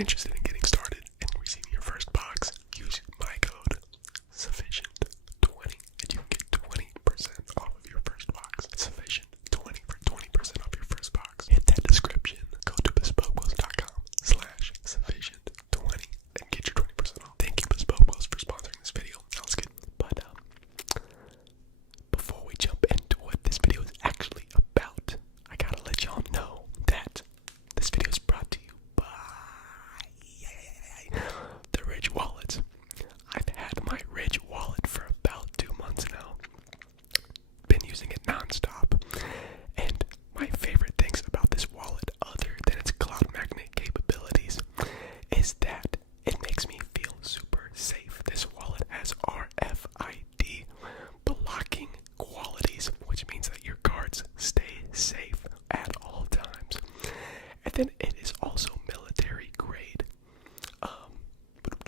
interested in getting started and receiving your first box, use my code SUFFICIENT20 and you can get 20% off of your first box. SUFFICIENT20 for 20% off your first box. Hit that description, go to bespokewheels.com/sufficient20 and get your 20% off. Thank you, Bespoke Wheels, for sponsoring this video. That was good. But before we jump into what this video is actually about, I gotta let y'all know that this video is brought to you by the Ridge Wallet. I've had my Ridge Wallet for about 2 months now. Been using it non-stop. And my favorite things about this wallet, other than its cloud magnet capabilities, is that it makes me feel super safe. This wallet has RFID blocking qualities, which means that your cards stay safe at all times. And then it is also military grade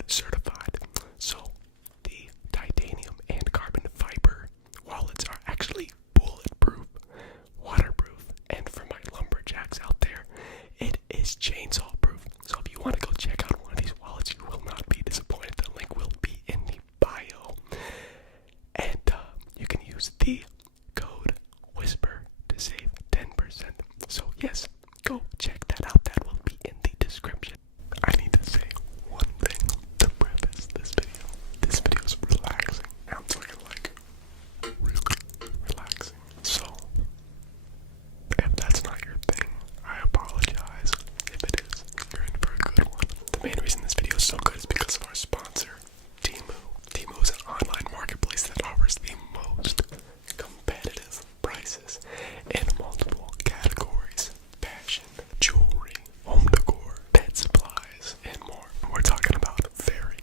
certified. So the titanium and carbon fiber wallets are actually bulletproof, waterproof, and for my lumberjacks out there, it is chainsaw proof. So if you want to go check out one of these wallets, you will not be disappointed. The link will be in the bio. And you can use the code WHISPER to save 10%. So yes, go check that out. That will be in the description. I need to say one thing to preface this video. This video is relaxing. I'm talking like really relaxing. So if that's not your thing, I apologize. If it is, you're in for a good one. The main reason this video is so good is because of our sponsor, Temu. Temu is an online marketplace that offers the most competitive prices in multiple categories: fashion, jewelry, home decor, pet supplies, and more. We're talking about very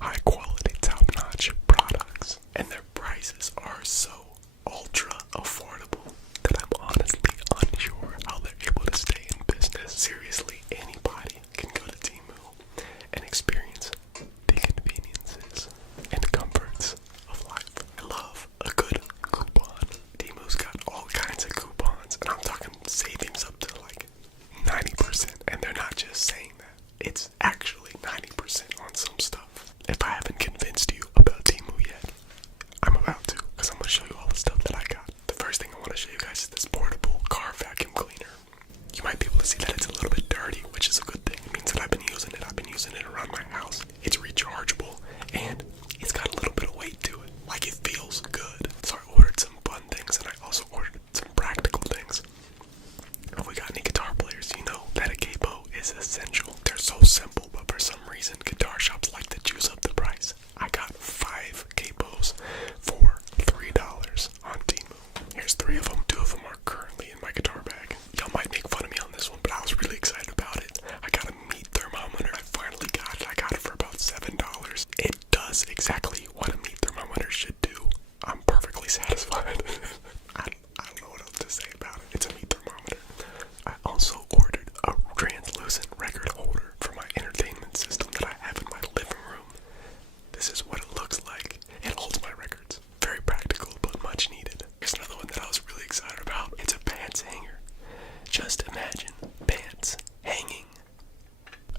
high quality, top-notch products, and their prices are so ultra affordable that I'm honestly unsure how they're able to stay in business. Seriously, anybody can go to Temu and experience the conveniences and comforts of life. I love a good coupon. Temu's got all kinds of coupons, and I'm talking savings up to like 90%, and they're not just saying that. It's actually 90% on some stuff. If I haven't convinced you about Temu yet, I'm about to, because I'm going to show you all the stuff that I got. The first thing I want to show you guys is this portable car vacuum cleaner. You might be able to see that it's a little bit dirty, which is a good thing. It means that I've been using it. I've been using it around my house. It's rechargeable, and it's got a little bit of weight to it. Like, it feels good. So I ordered some fun things, and I also ordered some practical things. If we got any guitar players, you know that a capo is essential. They're so simple, but for some reason, guitar shops like to juice up the price. I got 5 capos for $3 on Temu. Here's 3 of them. 2 of them are currently in my guitar bag. Y'all might make fun of me on this one, but I was really excited about it. I got a meat thermometer. I finally got it. I got it for about $7. It does exactly what a meat thermometer should do. I'm perfectly satisfied. I don't know what else to say about it. It's a meat thermometer. I also ordered a translucent record holder for my entertainment system that I have in my living room. This is what it looks like. It holds my records. Very practical, but much needed. Here's another one that I was really excited about. It's a pants hanger. Just imagine pants hanging,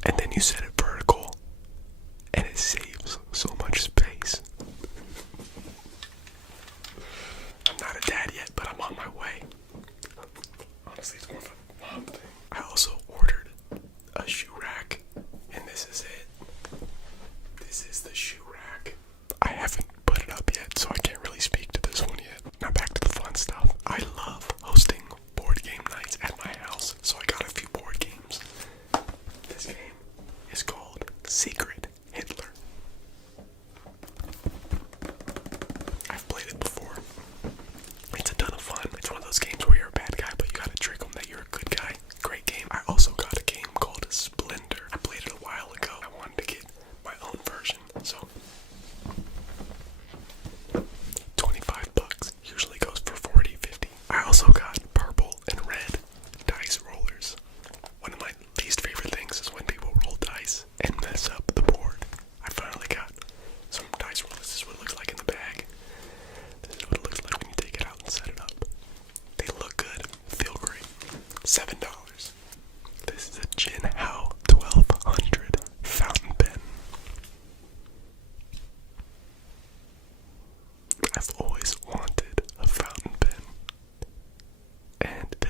and then you set it vertical, and it saves so much space. I'm not a dad yet, but I'm on my way. Honestly, it's more of a mom thing. I also ordered a shoe rack, and this is it. This is the shoe rack. I haven't put it up yet, so I can't really speak to this one yet. Now back to the fun stuff. I love hosting board game nights at my house, so I got a few board games. This game is called Secret Hitler. I've played it before. It's a ton of fun. It's one of those games where you're a bad guy, but you gotta trick them that you're a good guy. Great game. I also got a game called Splendor. I played it a while ago. I wanted to get my own version, so $25 usually goes for $40, $50. I also got purple and red dice rollers. One of my least favorite things is when people roll dice and mess up the board. I finally got some dice rollers. This is what it looks like in the bag. This is what it looks like when you take it out and set it up. They look good, feel great. $7. This is a Jinhao 1200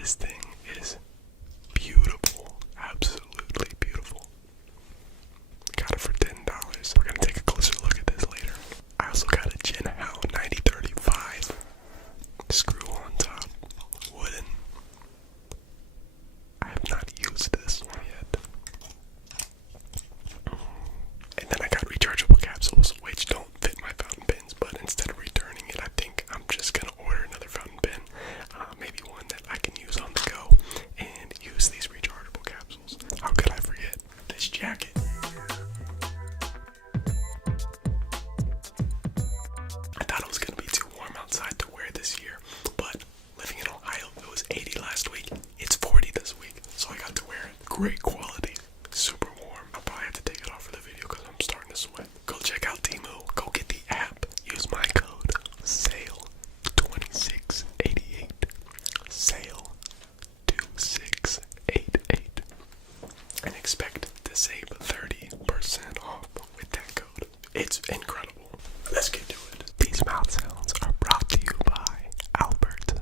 This thing is beautiful. Absolutely beautiful. Got it for $10. We're gonna take a closer look at this later. I also got a Jinhao 9035 screw on top, wooden. I have not used this one yet. And then I got rechargeable capsules, which don't fit my fountain pens, but instead of returning it, I think I'm just gonna order another fountain pen, maybe one that I can use on the go, and use these rechargeable capsules. How could I forget this jacket? I thought it was gonna be too warm outside to wear this year, but living in Ohio, it was 80 last week. It's 40 this week, so I got to wear it. Great quality, super warm. I'll probably have to take it off for the video because I'm starting to sweat. Go check out Temu. Go get the app. Use my code SALE2688. SALE2688. And expect to save 30% off with that code. It's incredible. Let's get to it. These mouth sounds are brought to you by Albert.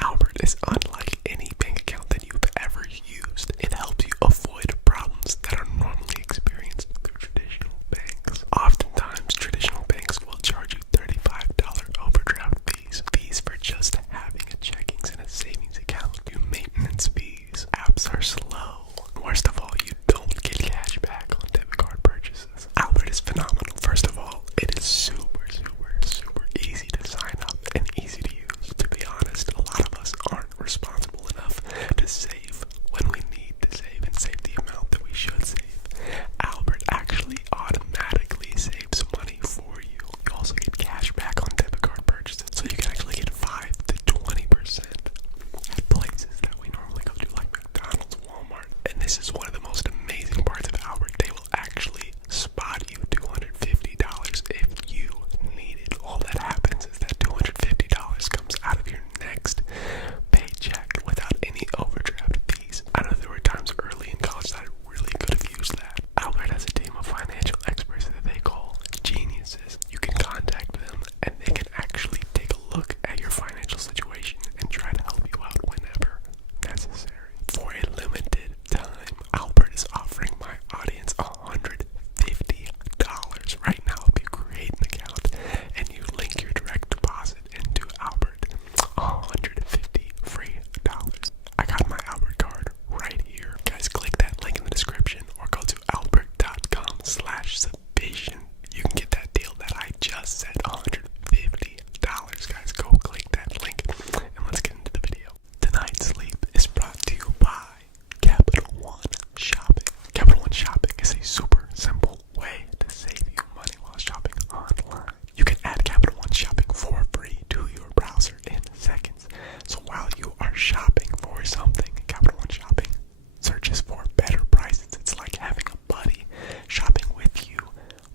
Albert is unlike any bank account that you've ever used. It helps you avoid problems that are normally experienced through traditional banks. Oftentimes, traditional banks will charge you $35 overdraft fees. Fees for just having a checkings and a savings account. Do maintenance fees. Apps are slow. Worst of all, you don't get cash back on debit card purchases. Albert is phenomenal. First of all, it is super easy to sign up and easy to use. To be honest, a lot of us aren't responsible enough to save when we need to save and save the amount that we should save. Albert actually automatically saves money for you. You also get cash back on debit card purchases, so you can actually get 5 to 20% at places that we normally go to, like McDonald's, Walmart. And this is one of the most amazing parts of Albert. They will actually spot you $250 if you need it. All that happens is that $250 comes out of your next paycheck without any overdraft fees. I know there were times early in college that I really could have used that. Albert has a team of financial experts that they call geniuses. You can contact them and they can actually take a look at your financial situation and try to help you out whenever necessary. For a limited time, Albert is offering my audience $150 right now if you create an account and you link your direct deposit into Albert. $150 free dollars. I got my Albert card right here. Guys, click that link in the description or go to albert.com/subvision. You can get that deal that I just said, $150. Guys, go click that link and let's get into the video. Tonight's sleep is brought to you by Capital One Shopping. Capital One Shopping is a super simple way to save you money while shopping online. You can add Capital One Shopping for free to your browser in seconds. So while you are shopping for something, Capital One Shopping searches for better prices. It's like having a buddy shopping with you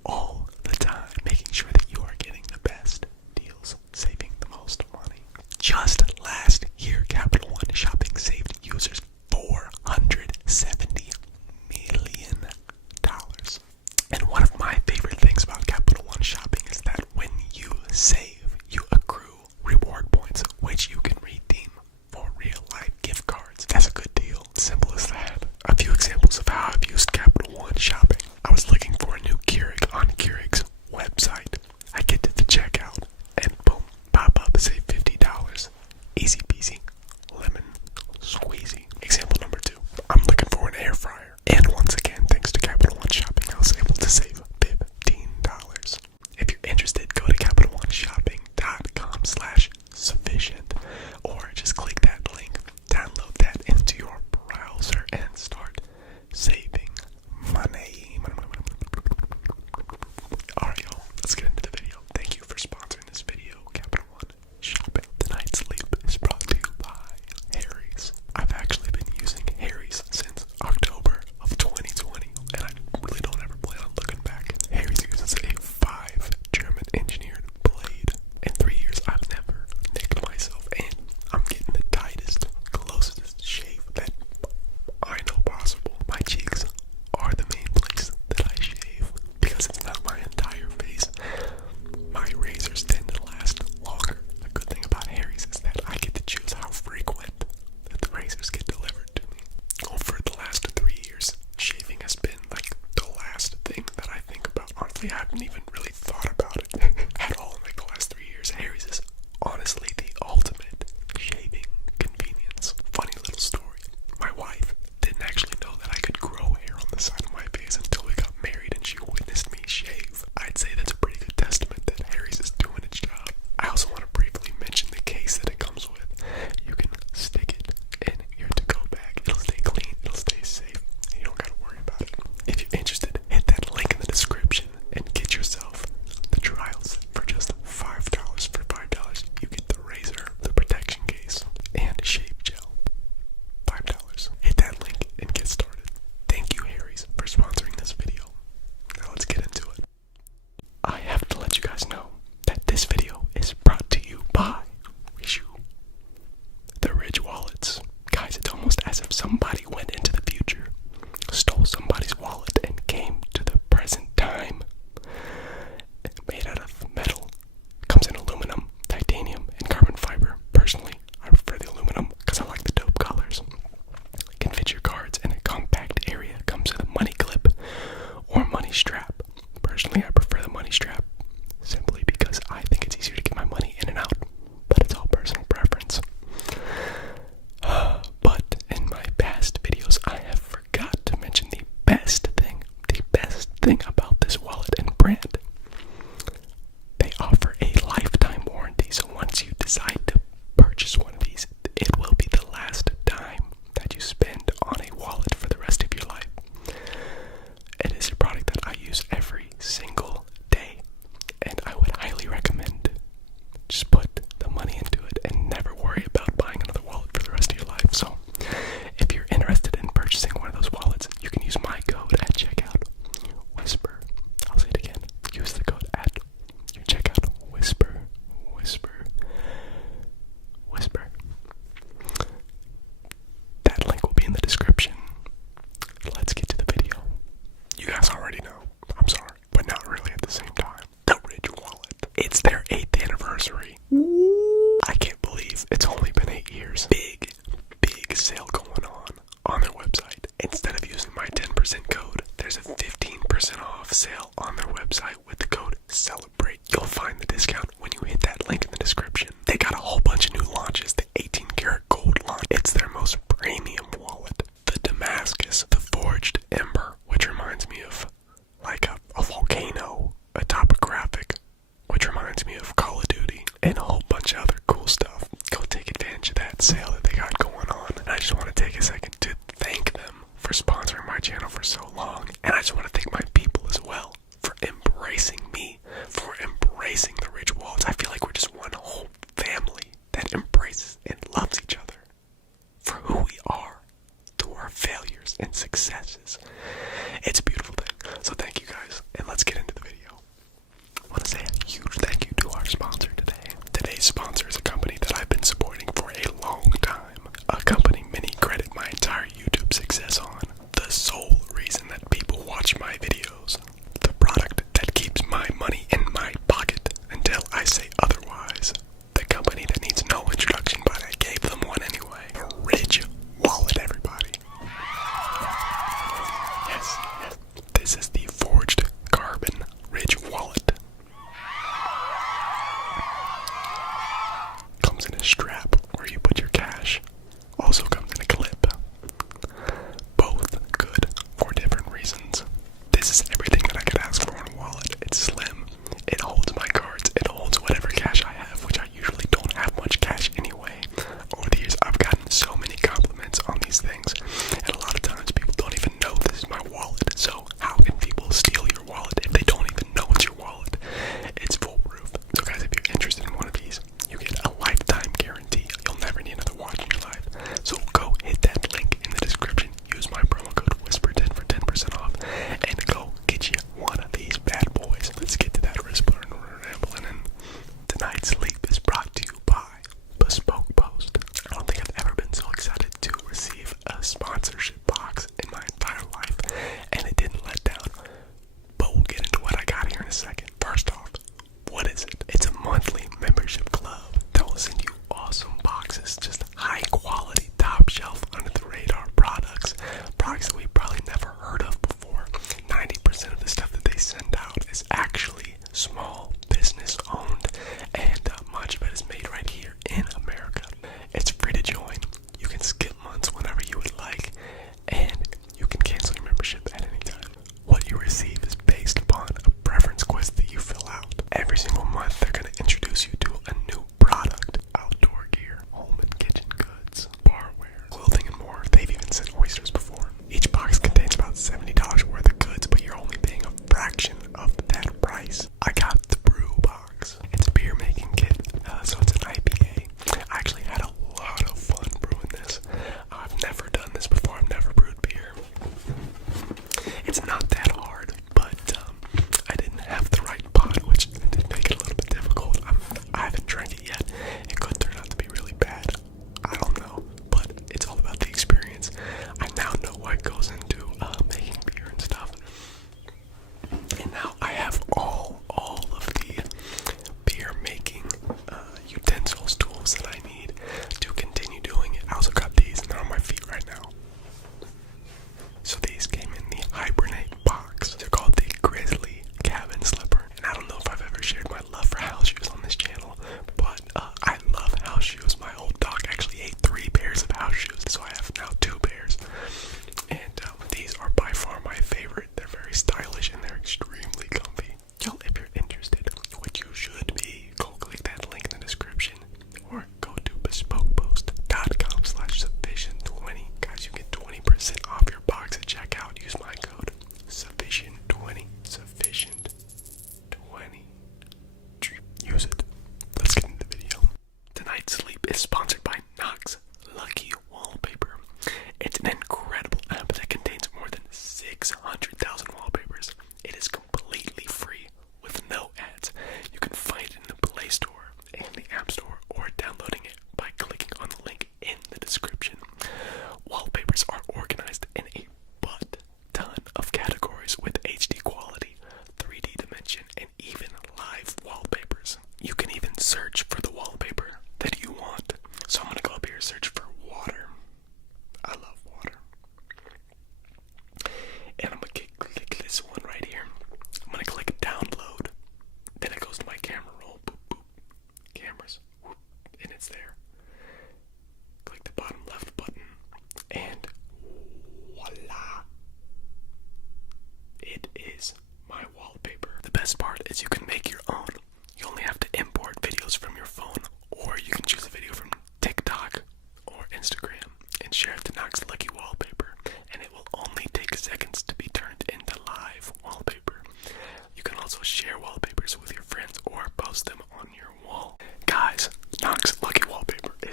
all the time, making sure that you are getting the best deals, saving the most money. Just last year, Capital One Shopping saved users $470 million. And one of my favorite things about Capital One Shopping is that when you save, you accrue reward points, which you can redeem for real-life gift cards. That's a good deal. Simple as that. A few examples of how I've used Capital One Shopping. I was looking for a new Keurig on Keurig's website. I get to the checkout, and boom, pop up, save $50. sale that they got going on. And I just want to take a second to thank them for sponsoring my channel for so long. And I just want to thank my people as well for embracing me, for embracing the Rich Wallets. I feel like we're just one whole family that embraces and loves each other for who we are, through our failures and successes. It's a beautiful thing. So thank you guys, and let's get into the video. I want to say a huge thank you to our sponsor today. Today's sponsor is a company that I've been supporting for a long time.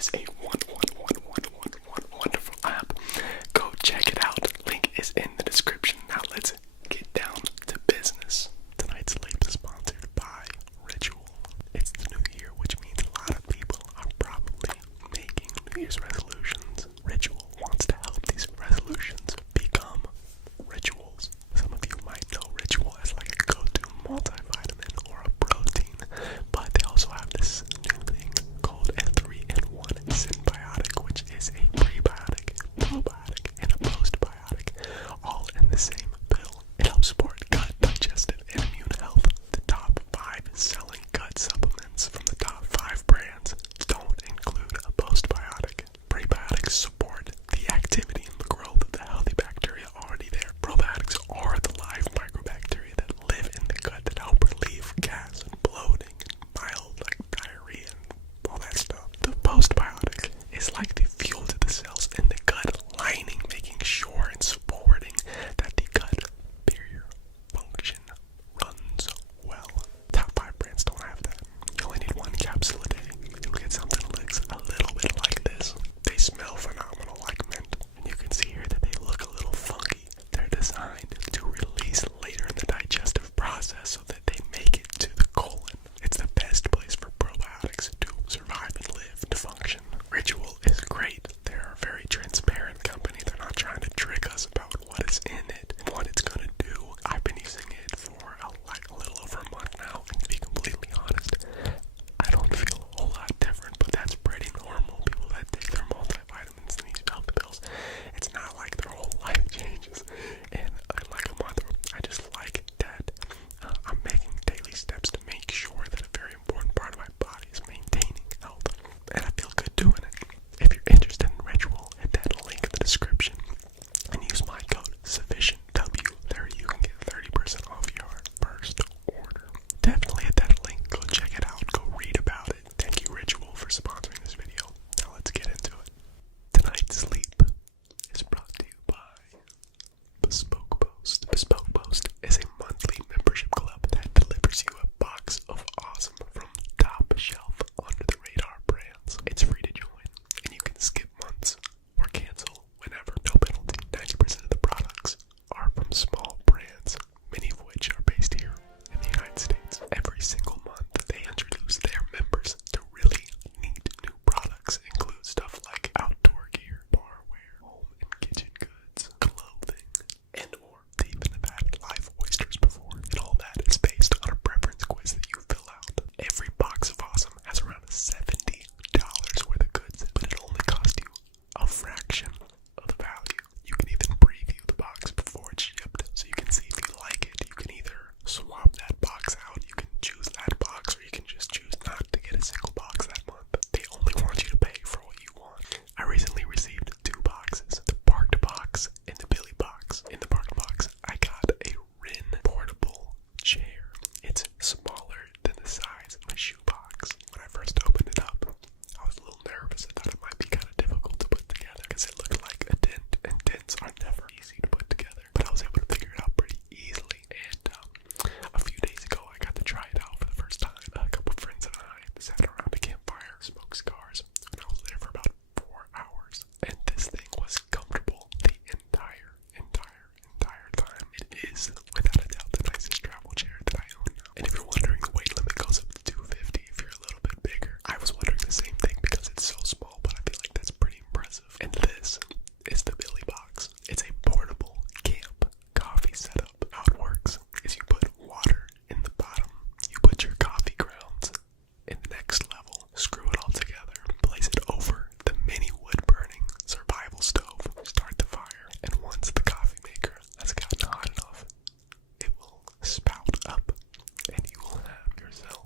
is a wonderful app. Go check it out. Link is in the description. Now let's get down to business. Tonight's sleep is sponsored by Ritual. It's the new year, which means a lot of people are probably making New Year's resolutions. Ritual wants to help these resolutions become rituals. Some of you might know Ritual as like a go-to multivitamin or a protein, but they also have this new thing called a 3-in-1 symbiotic, which is a prebiotic, probiotic, and a postbiotic, all in the same pill. It helps support gut, digestive, and immune health. The top 5 selling gut supplements from the top 5 brands don't include a postbiotic. Prebiotics support the activity and the growth of the healthy bacteria already there. Probiotics are the live microbacteria that live in the gut that help relieve gas and bloating and mild like diarrhea and all that stuff. The postbiotic is like the fuel to the cells in the gut lining, making sure and supporting that the gut barrier function runs well. Top 5 brands don't have that. You only need 1 capsule a day. You'll get something that looks a little bit like this. They smell phenomenal like mint. And you can see here that they look a little funky. They're designed to release later in the digestive process so that they make it to the colon. It's the best place for probiotics to survive and live, to function. Ritual is great. They're a very transparent company. They're not trying to trick us about what is in it and what it's going to do. I've been using it for a little over a month now, and to be completely honest, I don't feel a whole lot different, but that's pretty normal. People that take their multivitamins and these health pills, it's not like their whole life changes in like a month. I just like that I'm making daily steps to make sure that a very important part of my body is maintaining health, and I feel good doing it. If you're interested in Ritual, hit that link in the description and use my code SufficientW. There you can get 30% off your first order. Definitely hit that link, go check it out, go read about it. Thank you Ritual for sponsoring this video. Now let's get into it. Tonight's sleep is brought to you by Bespoke Post. Bespoke Post is a monthly membership club that delivers you a box of awesome from top shelf under the radar brands. It's free to join, and you can skip months or cancel whenever, no penalty. 90% of the products are from small brands, many of which are based here in the United States. Every single month, they introduce their members to really neat new products. Include stuff like outdoor gear, barware, home and kitchen goods, clothing, and more. They even have had live oysters before, and all that is based on a preference quiz that you fill out. Every box of awesome has around $70 worth of goods, but it only costs you a fraction of the value. You can even preview the box before it's shipped, so you can see if you like it. You can either swap that box out, you can choose that box, or you can just choose not to get a single box that month. They only want you to pay for what you want. I recently received 2 boxes, the Parked box and the Billy box. In the Parked box, I got a Rin portable chair. It's smaller than the size of my shoebox. When I first opened it up, I was a little nervous. I thought it might be kind of difficult to put together because it looked like a dent, and dents are never easy to put together. But I was able to figure it out pretty easily, and a few days ago I got to try it out for the first time. A couple friends and I sat around a campfire, smoked cigars, and I was there for about 4 hours. And this thing was comfortable the entire time. It is, without a doubt, the nicest travel chair that I own now. And if you're wondering, the weight limit goes up to 250 if you're a little bit bigger. I was wondering the same thing because it's so small, but I feel like that's pretty impressive. And this is the Billy box. It's a portable camp coffee setup. How it works is you put water in the bottom, you put your coffee grounds in the next level, screw it all together, place it over the mini wood burning survival stove, start the fire, and once the coffee maker has gotten hot enough, it will spout up and you will have yourself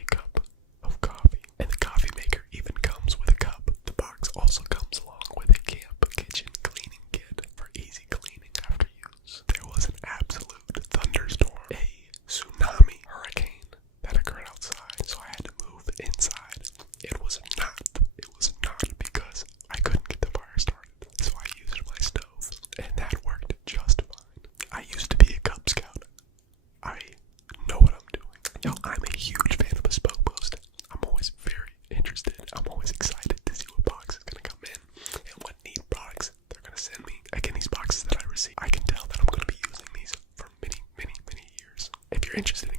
a cup of coffee. And the coffee maker even comes with a cup. The box also comes along with a camp kitchen cleaning kit for easy cleaning after use. There was an absolute thunderstorm, a tsunami hurricane that occurred outside, so I had to move inside. It was not because I couldn't get the fire started, so I used my stove, and that worked just fine. I used to be a Cub Scout. I know what I'm doing. Yo, I'm a huge fan of Bespoke Post. I'm always very interested. I'm always excited you're interested.